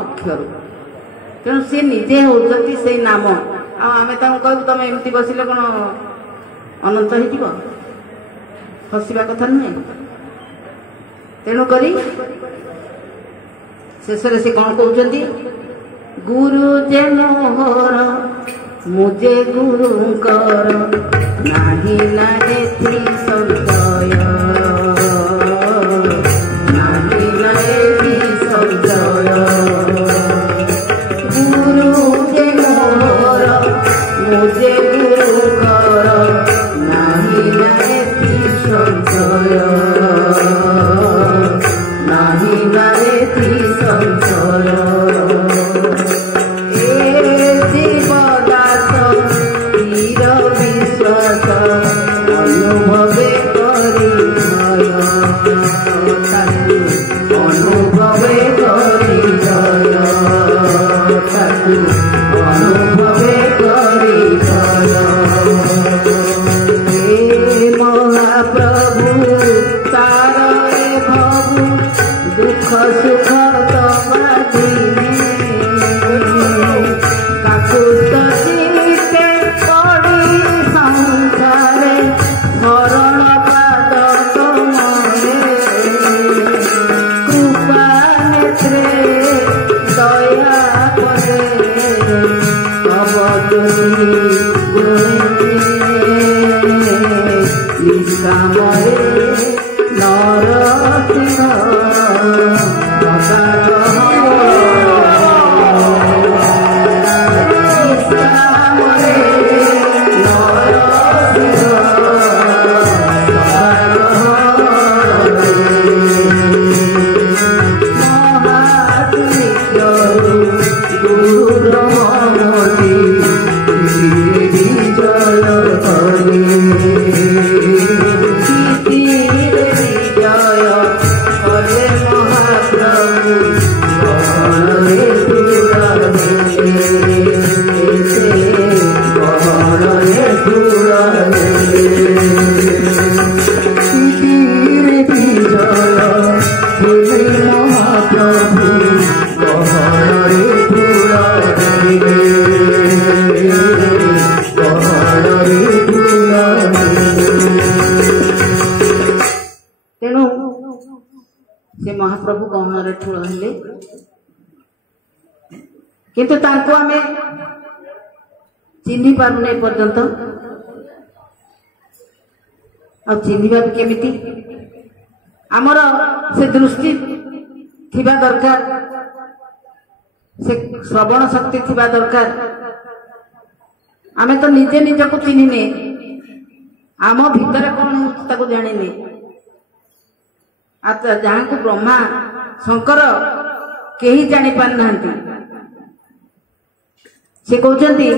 अक्षर तेणु सी निजे होती से नाम आमे कहू तुम एमती बसिले कौन अनंत हो हसवा कथा नुहे तेणुक शेष से कौन कहते गुरु जे मोहर मुझे गुरुंकर नाही नाहे थी संशय नाही नाहे थी संशय गुरु जे मोहर मुझे गुरुंकर नाही नाहे थी संशय नाही नाहे थी संशय अनुभवे करी महाप्रभु तार भवु दुख सुख तमादिने काकुत जीते पड़ी संसारे शरण पाद तमरे कृपा नेत्रे दया पदे अवतुरी निष्कामरे नरसिंह तेणु से महाप्रभु गहन ठूल हेले किंतु तांको आमे चिन्हि पारुने पर्यंत आ चिन्हिबा केमिति आमर से दृष्टि थिबा दरकार से श्रवण शक्ति थिबा दरकार आमे तो निजे निजको चिन्हिने आम भीतर कौन हो जाने जहाँ को ब्रह्मा शंकर कहीं जानी पार ना से कहते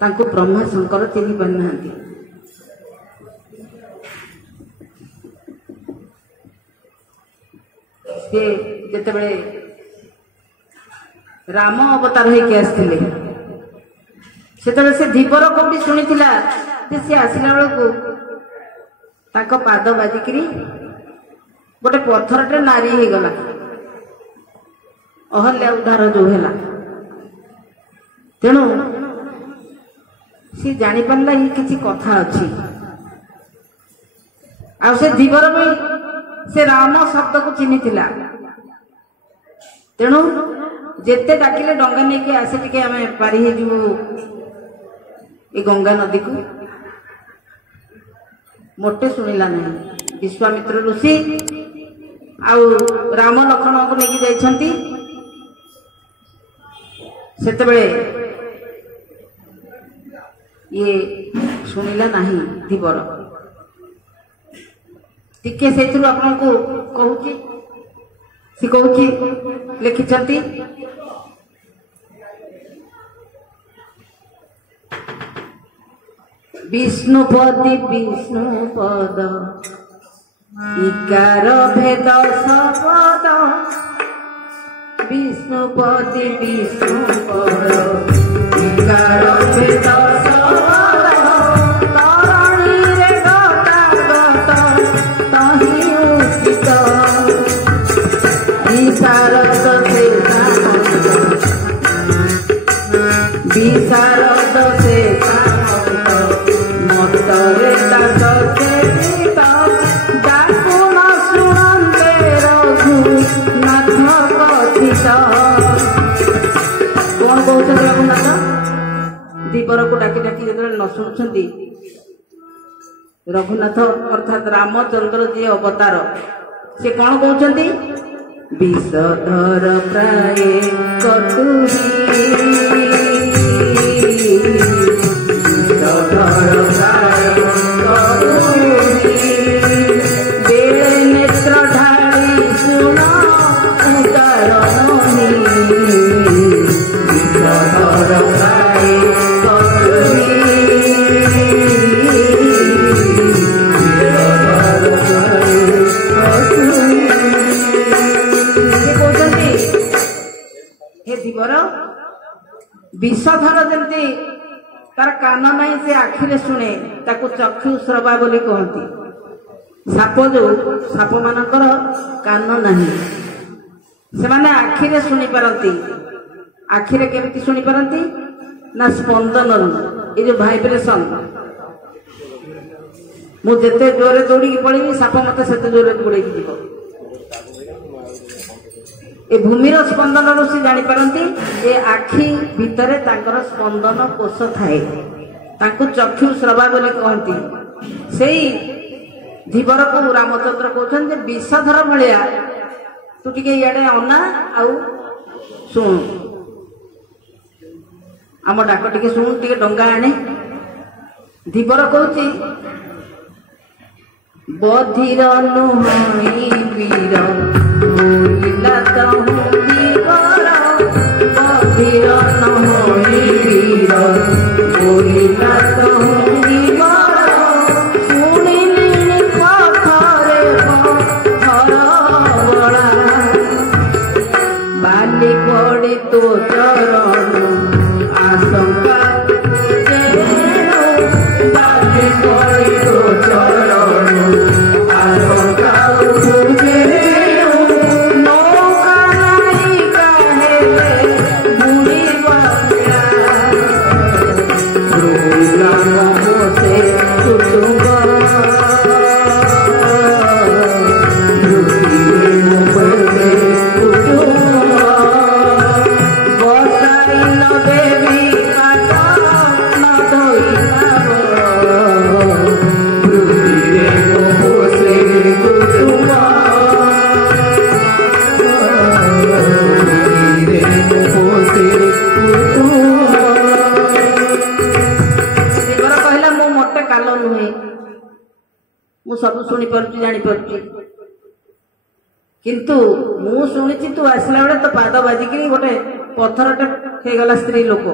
तांको ब्रह्मा शंकर चिन्हि पार ना से जेतेबेले राम अवतार होके आसथिले से धीपर कौटी शुणी सी आसला बेलू पाद बाजिकी गोटे पत्थरटे नारी हो गला अहल्या उद्धार जो है तेणु सी जानी पारला ये किसी कथा अच्छी आ से धीवर भी से राम शब्द को चिन्ही तेणु जेते डाकिले डंगा नहीं के आसे टिके आमे पारी हे जीवु ए गंगा नदी को मोटे सुनिला नहीं विश्वामित्र ऋषि आउ राम लक्ष्मण को लेके जाइछंती सेतेबेले ये सुनिला नहीं धीवर टिके सेथुरु आपन को कहूची सी कहूची लिखिछंती विष्णुपति विष्णुपद इकार भेद सपद विष्णुपति विष्णुपद इकार भेद सपद तरणी रे गता गत तहि कौन कहते रघुनाथ दीपर को डाकी डाकी जो न शुणुंट रघुनाथ अर्थात रामचंद्र जी अवतार से कौन कहते विषधर प्राय कटुरी विषधर प्राय कटुरी बेले नेत्र ढाली सुन उदार विषधर प्राय कटुरी विषधर जमती तार कान नहीं से आखिरे शुणे ताकू चक्षु श्रवा बोली कहती साप जो साप मानकर कान नहीं से माने आखिरे शुणी पारती आखिरे केमती शुणी पारती ना स्पंदन ये जो भाइब्रेशन मु जेते जोरे दौड़ी पड़ी साप मत से जोरे दौड़ी जीव ए भूमिर स्पंदन से जापारती ए आखि भितर तांकर स्पंदन कोष थाए तांको चक्षु श्रवा बोली कहती से धीवर को रामचंद्र कहते विषधर भाया तू टे इे अना आउ शुणु आम डाक टे शुणु टे डंगा आने धीवर कहती बधिर नुहई वीर बोलिला तहु दीवर बधिर नुहई वीर बोलिला तहु दीवर शुणिली पथरे पथर बड़ा बाली पड़ी तो चरण आशंका बाली पड़ी तो चरण आशंका सब शुणी पार्टी जानी पार्टी किंतु मु शुणी तू आसला बेले तो पाद बाजिक गोटे पथरटे हो गला स्त्री लोक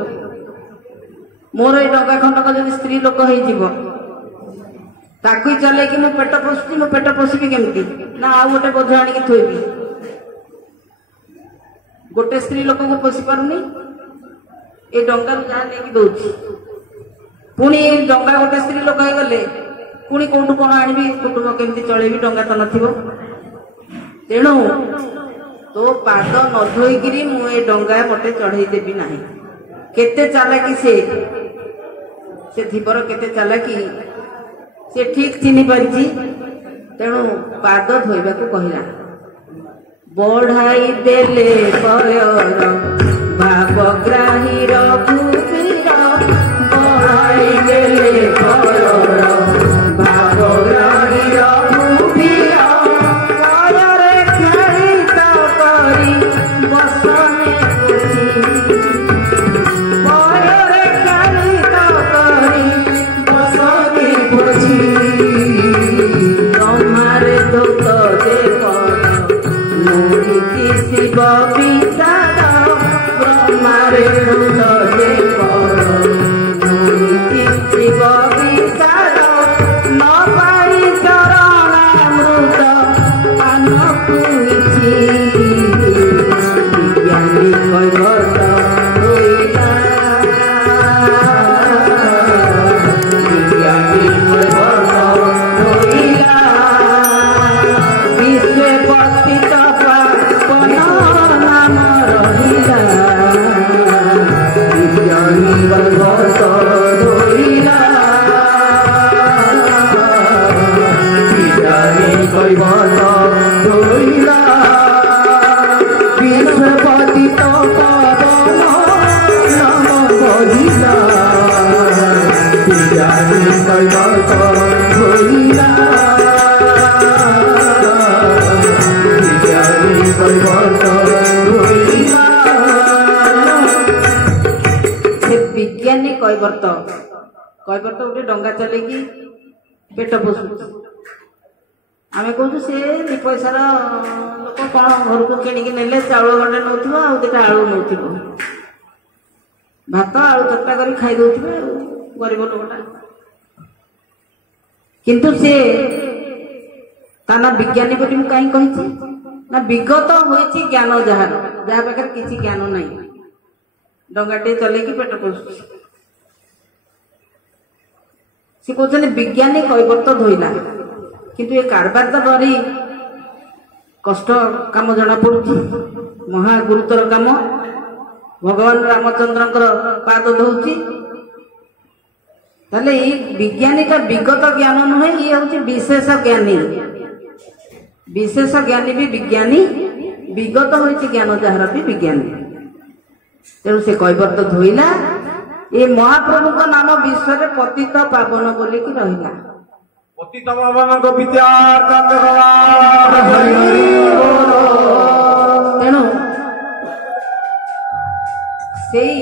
मोर ये डंगा खंडक जब स्त्री लोक ताकू चले कि मो पेट पोषुची मो पेट पोषिबी केमती ना आउ गोटे बोझ आनिक थोइबी गोटे स्त्री लोक को पोषि पारुनी ये डंगा जहाँ नहीं दौची पुणी डंगा गोटे स्त्री लोक हो गले पुणी कौटू कौन आनी कुटुंब केमती चलेबी डंगा तो नथिबो तेणु तो पाद न धोईकरी मु ए डंगा मते चढ़ई देबी नाही केते चालाकी से धीवर केते चालाकी से ठीक चिन्हि पारिछि तेणु पाद धोइबा को कहिला बढ़ाई देले पयर भावग्राही रघुवीर बढ़ाई देले पयर ब्रह्मारे କୈବର୍ତ୍ତ ଗୋଟେ ଡଙ୍ଗା ଚଲେଇକି ପେଟ ପୋଷୁଛି। ଆମେ କହୁଛୁ ସେ ଦି ପଇସାର ଲୋକ କଣ ଘରକୁ କିଣିକି ନେଲେ ଚାଉଳ ଗଣ୍ଡେ ନଉଥିବ ଆଉ ଦିଟା ଆଳୁ ନଉଥିବ, ଭାତ ଆଳୁ ଚକଟା କରି ଖାଇ ଦଉଥିବେ ଆଉ ଗରିବ ଲୋକଟା। କିନ୍ତୁ ସେ ତା ନା ବିଜ୍ଞାନୀ ବୋଲି ମୁଁ କାହିଁ କହିଛି ନା ବିଗତ ହୋଇଛି ଜ୍ଞାନ ଯାହାର, ଯାହା ପାଖରେ କିଛି ଜ୍ଞାନ ନାହିଁ, ଡଙ୍ଗାଟେ ଚଲେଇକି ପେଟ ପୋଷୁଛି। ସେ କହୁଛନ୍ତି ବିଜ୍ଞାନୀ କୈବର୍ତ୍ତ ଧୋଇଲା, କିନ୍ତୁ ଏ କାରବାର ତ ଭାରି କଷ୍ଟ କାମ ଜଣା ପଡୁଛି, ମହା ଗୁରୁତର କାମ। ଭଗବାନ ରାମଚନ୍ଦ୍ରଙ୍କର ପାଦ ଧୋଉଛି। ତାହେଲେ ଏଇ ବିଜ୍ଞାନୀଟା ବିଗତ ଜ୍ଞାନ ନୁହେଁ, ଇଏ ହଉଛି ବିଶେଷ ଜ୍ଞାନୀ। ବିଶେଷ ଜ୍ଞାନୀ ବି ବିଜ୍ଞାନୀ, ବିଗତ ହୋଇଛି ଜ୍ଞାନ ଯାହାର ବି ବିଜ୍ଞାନୀ। ତେଣୁ ସେ କୈବର୍ତ୍ତ ଧୋଇଲା। ଏ ମହାପ୍ରଭୁଙ୍କ ନାମ ବିଶ୍ୱରେ ପତିତ ପାବନ ବୋଲିକି ରହିଲା। ପତିତ ପାବନଙ୍କ ବିଦ୍ୟାର୍ଥ। ତେଣୁ ସେଇ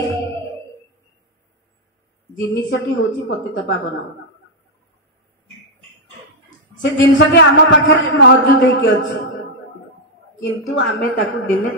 ଜିନିଷଟି ହଉଛି ପତିତ ପାବନ। ସେ ଜିନିଷଟି ଆମ ପାଖରେ ମହଜୁଦ ହେଇକି ଅଛି, କିନ୍ତୁ ଆମେ ତାକୁ ଦିନେ